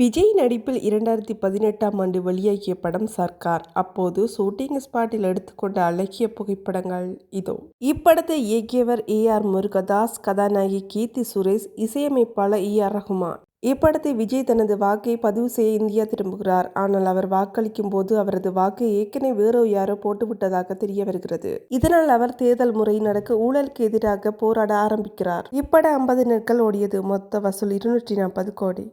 விஜய் நடிப்பில் 2018ஆம் ஆண்டு வெளியாகிய படம் சர்க்கார். அப்போது ஷூட்டிங் ஸ்பாட்டில் எடுத்துக்கொண்ட அழகிய புகைப்படங்கள் இதோ. இப்படத்தை இயக்கியவர் AR முருகதாஸ், கதாநாயகி கீர்த்தி சுரேஷ், இசையமைப்பாளர் AR ரஹ்மான். இப்படத்தை விஜய் தனது வாக்கை பதிவு செய்ய இந்தியா திரும்புகிறார். ஆனால் அவர் வாக்களிக்கும் போது அவரது வாக்கை ஏற்கனவே வேறு யாரோ போட்டுவிட்டதாக தெரிய வருகிறது. இதனால் அவர் தேர்தல் முறை நடக்க ஊழலுக்கு எதிராக போராட ஆரம்பிக்கிறார். இப்படம் 50 நாட்கள் ஓடியது. மொத்த வசூல் 240 கோடி.